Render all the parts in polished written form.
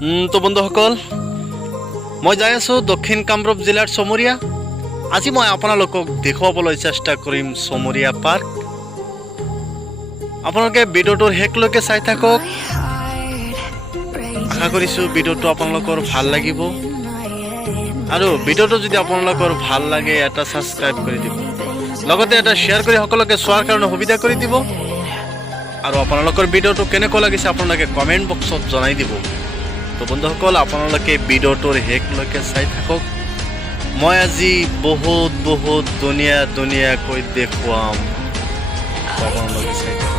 তো বন্ধুসকল, মই যাই আছোঁ দক্ষিণ কামৰূপ জিলাৰ চমৰীয়া। আজি মই আপোনালোকক দেখুৱাবলৈ চেষ্টা কৰিম চমৰীয়া পাৰ্ক। আপোনালোকে ভিডিঅ'টোৰ শেষলৈকে চাই থাকক। আশা কৰিছোঁ ভিডিঅ'টো আপোনালোকৰ ভাল লাগিব, আৰু ভিডিঅ'টো যদি আপোনালোকৰ ভাল লাগে এটা ছাবস্ক্ৰাইব কৰি দিব, লগতে এটা শ্বেয়াৰ কৰি সকলোকে চোৱাৰ কাৰণে সুবিধা কৰি দিব। আৰু আপোনালোকৰ ভিডিঅ'টো কেনেকুৱা লাগিছে আপোনালোকে কমেণ্ট বক্সত জনাই দিব। তো বন্ধুসকল, আপোনালোকে ভিডিঅ'টোৰ শেষলৈকে চাই থাকক। মই আজি বহুত ধুনীয়াকৈ দেখুৱাম, আপোনালোকে চাই থাকক।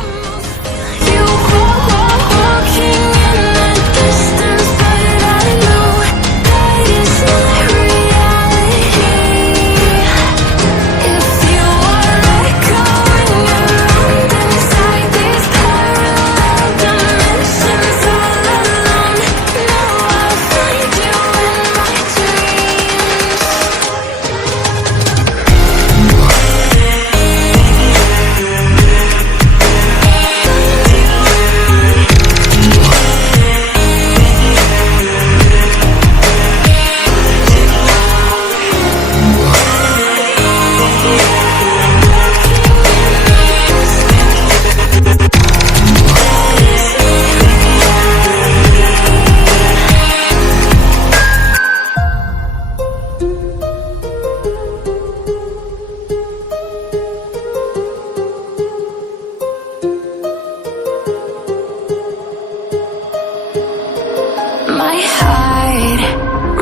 My heart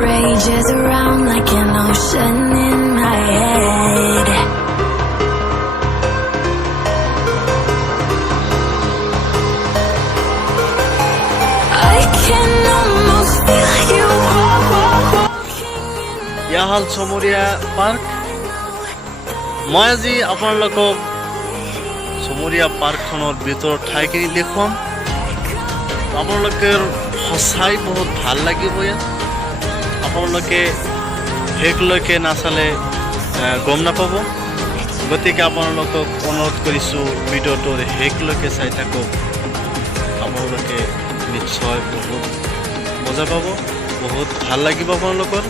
rages around like an ocean in my head. I can almost feel you ইয়া হ'ল চমৰীয়া পাৰ্ক। মই আজি আপোনালোকক চমৰীয়া পাৰ্কখনৰ ভিতৰত ঠাইখিনি দেখুৱাম। আপোনালোকে সঁচাই বহুত ভাল লাগিব ইয়াত। আপোনালোকে শেষলৈকে নাচালে গম নাপাব, গতিকে আপোনালোকক অনুৰোধ কৰিছোঁ ভিডিঅ'টোৰ শেষলৈকে চাই থাকক। আপোনালোকে নিশ্চয় বহুত মজা পাব, বহুত ভাল লাগিব আপোনালোকৰ।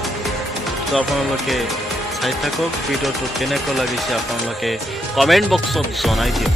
তো আপোনালোকে চাই থাকক, ভিডিঅ'টো কেনেকুৱা লাগিছে আপোনালোকে কমেণ্ট বক্সত জনাই দিয়ক।